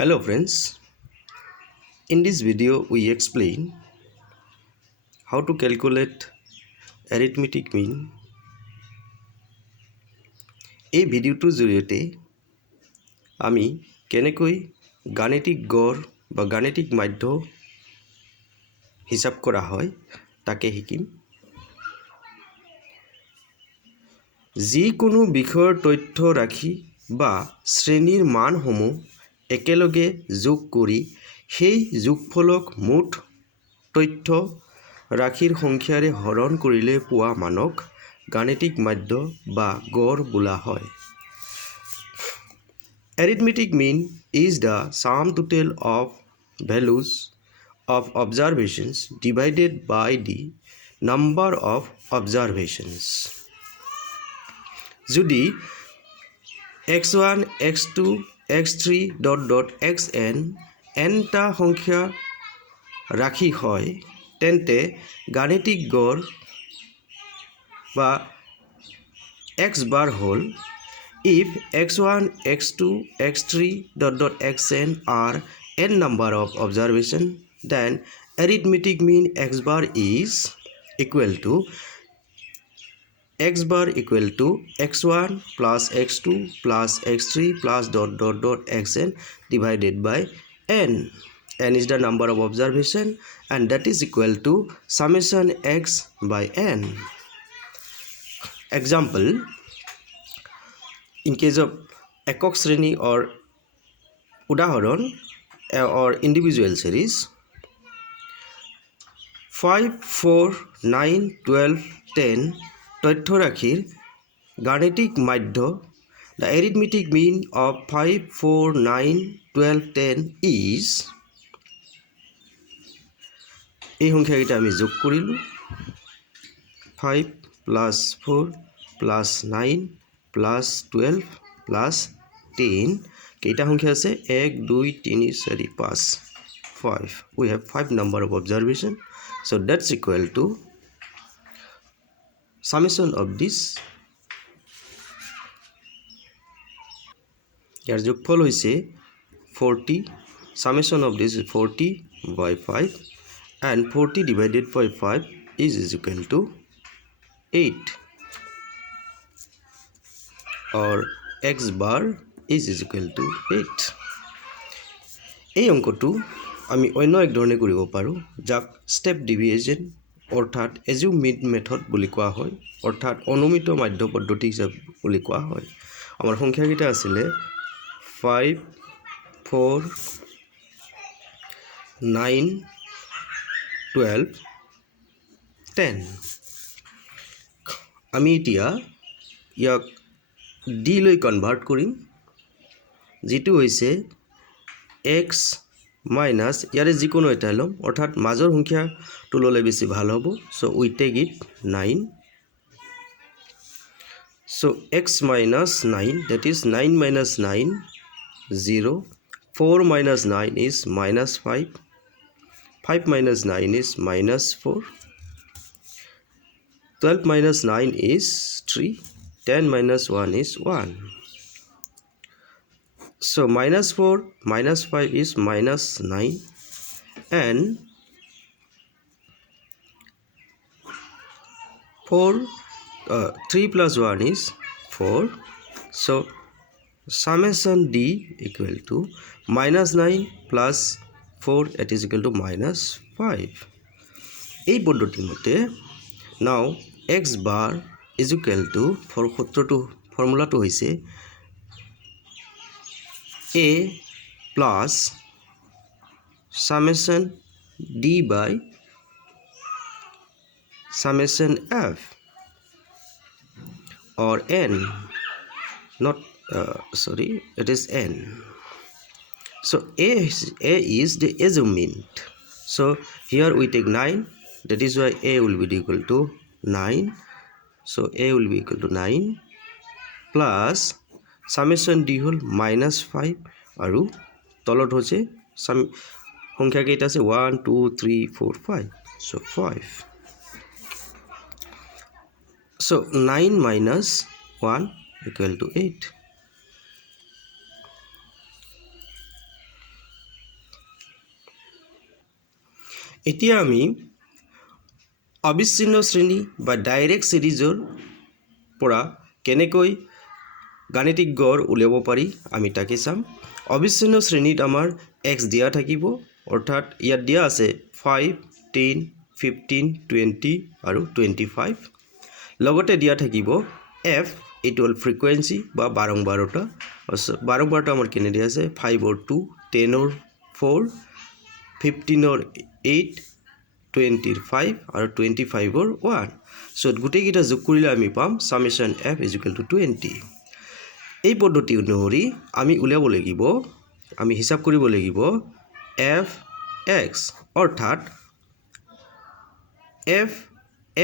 Hello friends, in this video we explain how to calculate arithmetic mean. এই ভিডিওটোৰ জৰিয়তে আমি কেনেকৈ গাণিতিক গড় বা গাণিতিক মাধ্য হিসাব কৰা হয় তাকে শিকিম। যিকোনো বিষয়ৰ তথ্য ৰাখি বা শ্ৰেণীৰ মানসমূহ একেলগে যোগ কৰি সেই যোগফলক মুঠ তথ্য ৰাশিৰ সংখ্যাৰে হৰণ কৰিলে পোৱা মানক গাণিতিক মাধ্য বা গড় বোলা হয়। Arithmetic mean is the sum total of values of observations divided by the number of observations. যদি x1, x2, x3 xn nটা সংখ্যা ৰাশি হয় তেন্তে গাণিতিক গড় বা x bar hall if x1, x2, x3 xn are n number of observation, then arithmetic mean x bar is equal to x1 plus x2 plus x3 plus xn divided by n. N is the number of observation and that is equal to summation x by n. Example, in case of একক শ্ৰেণী or উদাহৰণ or individual series 5, 4, 9, 12, 10 তথ্য ৰাশিৰ গাণিতিক মাধ্য the arithmetic mean of 5, 4, 9, 12, 10 is এই সংখ্যাকেইটা আমি যোগ কৰিলোঁ 5 plus 4 plus 9 plus 12 plus 10 কেইটা সংখ্যা আছে 1 2 3 4 5 5 we have 5 number of observation, so that's equal to summation of this ইয়াৰ যোগফল হৈছে 40, summation of this is 40 by 5 and 40 divided by 5 is equal to 8 or x bar is equal to 8. এই অঙ্কটো আমি অন্য এক ধৰণে কৰিব পাৰোঁ যাক স্টেপ ডিভিয়েজন অৰ্থাৎ এজিউম মিড মেথড বুলি কোৱা হয় অৰ্থাৎ অনুমিত মাধ্য পদ্ধতি হিচাপে বুলি কোৱা হয়। আমাৰ সংখ্যাকেইটা আছিলে 5, 4, 9, 12, 10 আমি এতিয়া ইয়াক ডি লৈ কনভাৰ্ট কৰিম যেটো হৈছে x minus ইয়াৰে যিকোনো এটা লম অৰ্থাৎ মাজৰ সংখ্যাটো ললে বেছি ভাল হ'ব so we take it 9 so x minus 9 that is 9 minus 9 0 4 minus 9 is minus 5 5 minus 9 is minus 4 12 minus 9 is 3 10 minus 1 is 1 so minus 4 minus 5 is minus 9 and 3 plus 1 is 4 so summation d equal to minus 9 plus 4 it is equal to minus 5 এই পদ্ধতিৰ মতে now x bar is equal to ফৰ্মুলাটো হৈছে a plus summation d by summation f or n not it is n so a is the assumed so here we take 9 that is why a will be equal to 9 so a will be equal to 9 plus summation d hall minus 5 আৰু তলত হৈছে সংখ্যা কেইটা আছে 1 2 3 4 5 so 5 so 9 minus 1 equal to 8 এতিয়া আমি অবিচ্ছিন্ন শ্ৰেণী বা ডাইৰেক্ট সিৰিজৰ পৰা কেনেকৈ গাণিতিক গড় উলিয়াব পাৰি আমি তাকে চাম। অবিচ্ছিন্ন শ্ৰেণীত আমাৰ x দিয়া থাকিব, অৰ্থাৎ ইয়াত দিয়া আছে 5, 10, 15, 20 আৰু 25। লগতে দিয়া থাকিব f, এইটো হ'ল ফ্ৰিকুৱেঞ্চি বা বাৰম্বাৰতা। বাৰম্বাৰতা আমাৰ কেনে দিয়া আছে 5ৰ 2, 10ৰ 4, 15ৰ 8, 20ৰ 5 আৰু 25ৰ 1। সো গোটেইকেইটা যোগ কৰিলে আমি পাম সামেশ্যন f = 20। এই পদ্ধতি অনুসৰি আমি উলিয়াব লাগিব, আমি হিসাব কৰিব লাগিব f(x), অৰ্থাৎ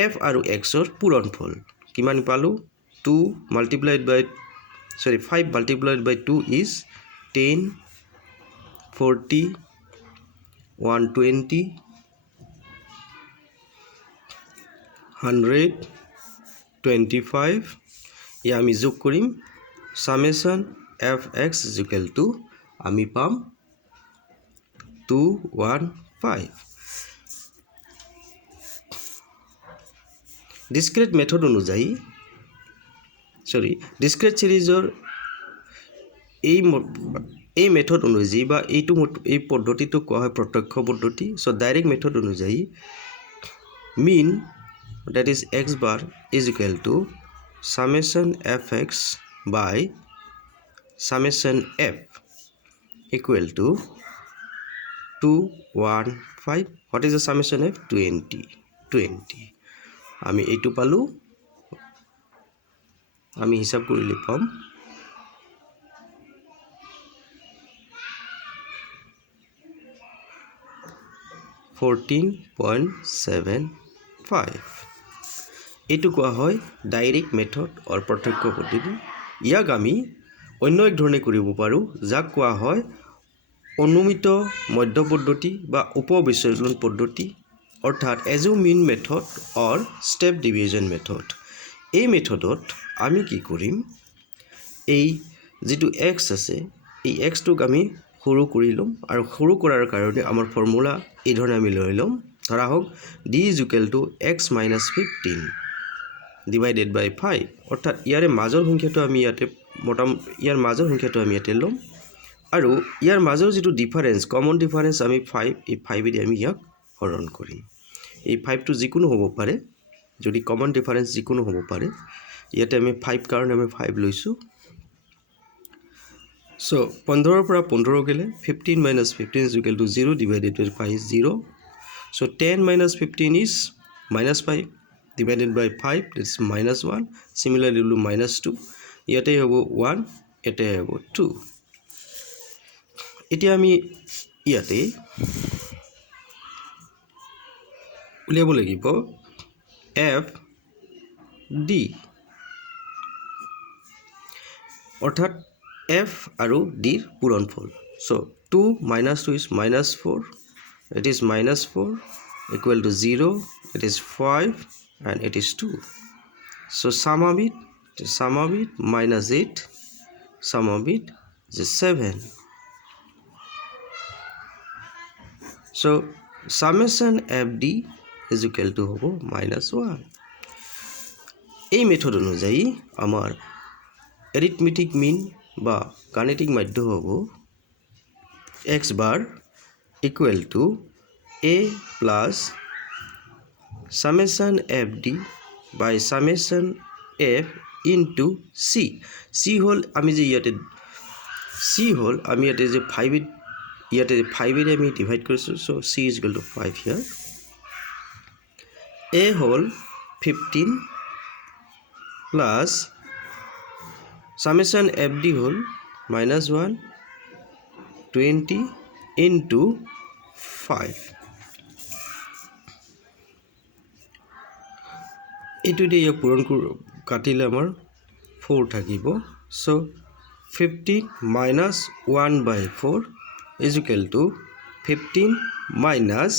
f আৰু x ৰ পূৰণফল কিমান পালো 5 multiplied by 2 is 10, 40, 120, 100, 25। ইয়া আমি যোগ কৰিম summation f(x) = আমি পাম 215। ডিসক্ৰিট মেথড অনুযায়ী ডিসক্ৰিট সিৰিজৰ এই মেথড অনুযায়ী বা এই পদ্ধতিটো কোৱা হয় প্ৰত্যক্ষ পদ্ধতি। সো ডাইৰেক্ট মেথড অনুযায়ী mean, that is x bar, is equal to summation fx by summation f equal to 215. What is the summation f? 20. আমি এইটো পালো, আমি হিসাব কৰিলে পাম 14.75। এইটো কোৱা হয় ডাইৰেক্ট মেথড অৰ প্ৰত্যক্ষ পদ্ধতি। ইয়াক আমি অন্য এক ধৰণে কৰিব পাৰোঁ, যাক কোৱা হয় অনুমিত মধ্য পদ্ধতি বা উপবিশ্লেষণ পদ্ধতি, অৰ্থাৎ এজুমিন মেথড অৰ ষ্টেপ ডিভিজন মেথড। এই মেথডত আমি কি কৰিম, এই যেটো x আছে এই xটোক আমি সৰু কৰি লম, আৰু সৰু কৰাৰ কাৰণে আমাৰ ফৰ্মুলা এই ধৰণে আমি লৈ লম। ধৰা হোক d = x - 15 divided by 5, অৰ্থাৎ ইয়াৰে মাজৰ সংখ্যাটো আমি ইয়াতে লম, আৰু ইয়াৰ মাজৰ যেটো ডিফাৰেন্স, কমন ডিফাৰেন্স আমি 5, এই 5 দি আমি ইয়াক হৰণ কৰিম। এই 5 টো যিকোনো হ'ব পাৰে, যদি কমন ডিফাৰেন্স যিকোনো হ'ব পাৰে, ইয়াতে আমি 5 কাৰণে আমি 5 লৈছো। সো 15 পৰা 15 গেলে 15 - 15 = 0 divided by 5 is 0. So 10 - 15 is -5 divided by 5, that's -1. Similarly -2, ইয়াতে হ'ব 1, ইয়াতে হ'ব 2। এতিয়া আমি ইয়াতে উলিয়াব লাগিব f d, অৰ্থাৎ f আৰু d ৰ পূৰণফল। So 2 - 2 is -4, it is -4 equal to 0, it is 5 and it is 2. So sum of it -8, sum of it is 7. So summation fd is equal to হ'ব -1। এই মেথড অনুযায়ী আমাৰ এরিথমেটিক মিন বা গাণিতিক মাধ্য হ'ব x bar equal to a plus summation fd by summation f into c। c হল আমি যে ইয়াতে যে 5 ইয়াতে 5 এৰে আমি ডিভাইড কৰিছো। So c is equal to 5 here। a hall 15 plus summation fd hall -1 20 into 5। এইটো দিয়ে পূৰণ কাটিলে আমাৰ 4 থাকিব। So 15 - 1/4 is equal to 15 minus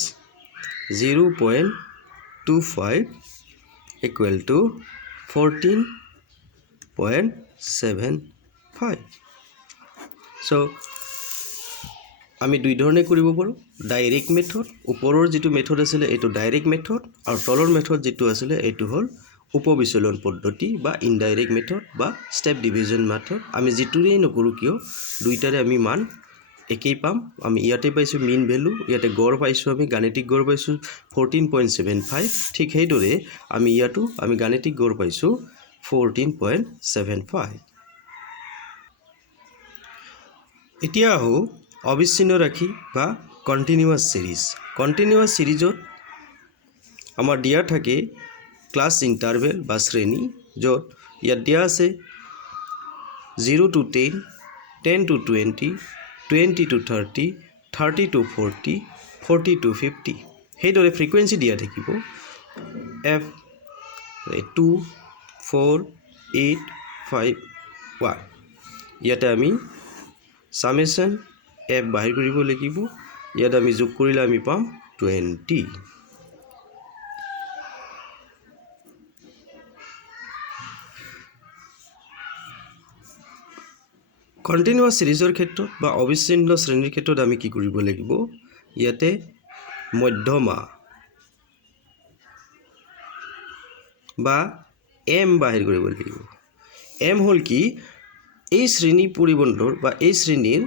0.25 equal to 14.75. So আমি দুই ধৰণে কৰিব পাৰোঁ ডাইৰেক্ট মেথড ওপৰৰ যিটো মেথড আছিলে এইটো ডাইৰেক্ট মেথড আৰু তলৰ মেথড যিটো আছিলে এইটো হ'ল উপবিচলন পদ্ধতি বা ইনডাইৰেক্ট মেথড বা ষ্টেপ ডিভিজন মেথড আমি যিটোৰেই নকৰোঁ কিয় দুইটাৰে আমি মান একেই পাম আমি ইয়াতে পাইছোঁ মিন ভ্যালু ইয়াতে গড় পাইছোঁ আমি গাণিতিক গড় পাইছোঁ 14.75 ঠিক সেইদৰে আমি ইয়াতো আমি গাণিতিক গড় পাইছোঁ 14.75 এতিয়া আহো অবিচ্ছিন্ন ৰাশি বা কন্টিনিউয়াস সিৰিজত আমাৰ দিয়া থাকে ক্লাস ইন্টাৰভেল বা শ্ৰেণী য'ত ইয়াত দিয়া আছে 0 to 10 10 to 20 20 to 30 30 to 40 40 to 50 সেইদৰে ফ্ৰিকুৱেন্সি দিয়া থাকিব f 2 4 8 5 1 ইয়াতে আমি সামেশন f বাহিৰ কৰিব লাগিব ইয়াত আমি যোগ কৰিলে আমি পাম 20 কন্টিনিউয়াস সিৰিজৰ ক্ষেত্ৰত বা অবিচ্ছিন্ন শ্ৰেণীৰ ক্ষেত্ৰত আমি কি কৰিব লাগিব ইয়াতে মধ্যমা বা m বাহিৰ কৰিব লাগিব m হ'ল কি এই শ্ৰেণী পৰিবন্ধৰ বা এই শ্ৰেণীৰ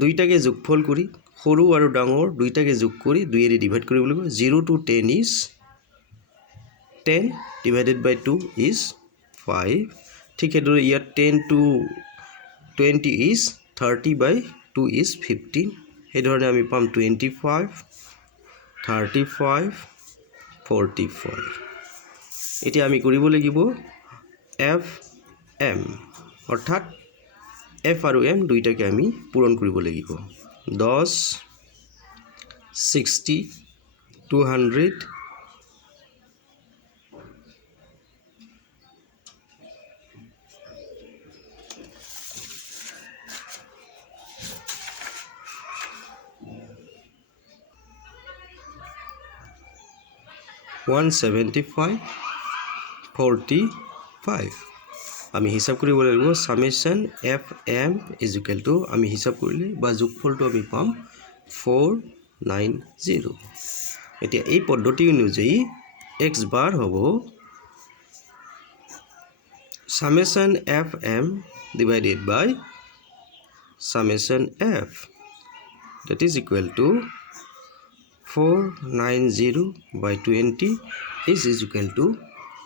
দুইটাকে যোগফল কৰি সৰু আৰু ডাঙৰ দুইটাকে যোগ কৰি 2 এৰে ডিভাইড কৰিব লাগিব 0 to 10 is 10 divided by 2 is 5 ঠিক সেইদৰে ইয়াত 10 to 20 is 30 by 2 is 15 সেইধৰণে আমি পাম 25 35 45 এতিয়া আমি কৰিব লাগিব f m অৰ্থাৎ f আৰু m দুইটাকে আমি পূৰণ কৰিব লাগিব 10 60 200 175 45 আমি হিসাব কৰিব লাগিব summation f m is equal to আমি হিসাব কৰিলে বা যোগফলটো আমি পাম 490 এতিয়া এই পদ্ধতি অনুযায়ী x bar হ'ব summation f m divided by summation f that is equal to 490 by 20 is equal to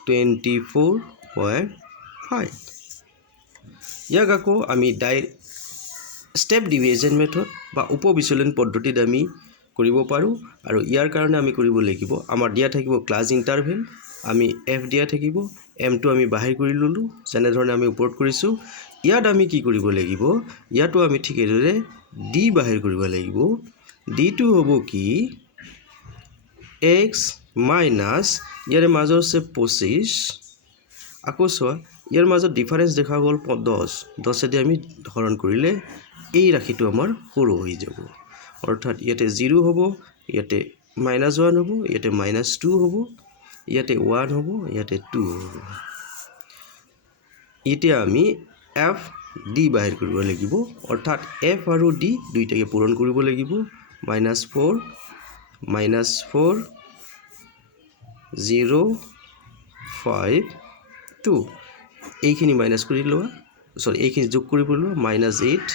24.5 ইয়াক আকৌ আমি স্টেপ ডিভিজন মেথড বা উপবিচলন পদ্ধতিত আমি কৰিব পাৰোঁ আৰু ইয়াৰ কাৰণে আমি কৰিব লাগিব আমাৰ দিয়া থাকিব ক্লাস ইন্টাৰভেল আমি f দিয়া থাকিব m টো আমি বাহিৰ কৰি ললো যেনে ধৰণে আমি ওপৰত কৰিছো ইয়াত আমি কি কৰিব লাগিব ইয়াতো আমি ঠিক এদৰে d বাহিৰ কৰিব লাগিব d টো হ'ব কি x minus ইয়াৰ মাজৰ আছে 25 আকৌ সোৱা ইয়াৰ মাজৰ ডিফাৰেন্স দেখা গল 10 10 এদি আমি হৰণ কৰিলে এই ৰাশিটো আমাৰ সৰু হৈ যাব অৰ্থাৎ ইয়াতে 0 হ'ব ইয়াতে -1 হ'ব ইয়াতে -2 হ'ব ইয়াতে 1 হ'ব ইয়াতে 2 হ'ব এতিয়া আমি f d বাহিৰ কৰিব লাগিব অৰ্থাৎ f আৰু d দুইটাকে পূৰণ কৰিব লাগিব -4 -4 0 5 2 এইখিনি মাইনাস কৰি লোৱা সৰি এইখিনি যোগ কৰি লোৱা -8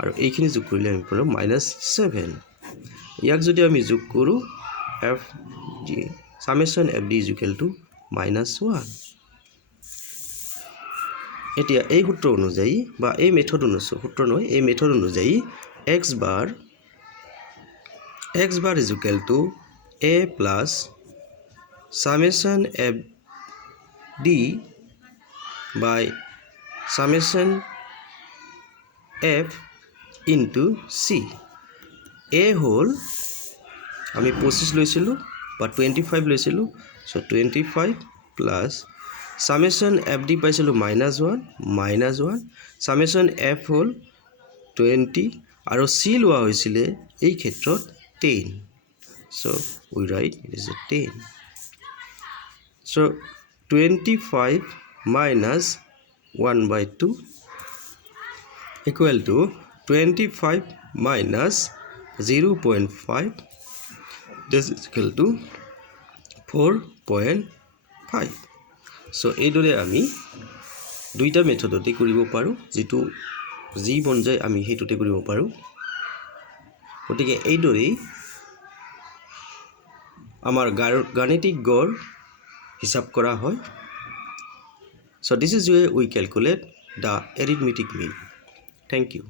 আৰু এইখিনি যোগ কৰিলে আমি পাম -7 ইয়াক যদি আমি যোগ কৰো f d summation f d is equal to -1 এতিয়া এই সূত্ৰ অনুযায়ী বা এই মেথড অনুযায়ী সূত্ৰ নহয় এই মেথড অনুযায়ী x bar is equal to a plus summation f d by summation f into c a whole আমি 25 লৈছিলো বা 25 লৈছিলো so 25 plus summation f d পাইছিলো -1 summation f whole 20 আৰু c লোৱা হৈছিলে এই ক্ষেত্ৰত 10 so we write it is a 10 so 25 minus 1/2 equal to 25 minus 0.5 this is equal to 4.5 so এইদৰে আমি দুইটা মেথডতে কৰিব পাৰো যেটো জি বন যায় আমি হেতুতে কৰিব পাৰো গতিকে এইদৰে আমাৰ গাণিতিক গড় হিসাব কৰা হয় so this is where we calculate the arithmetic mean thank you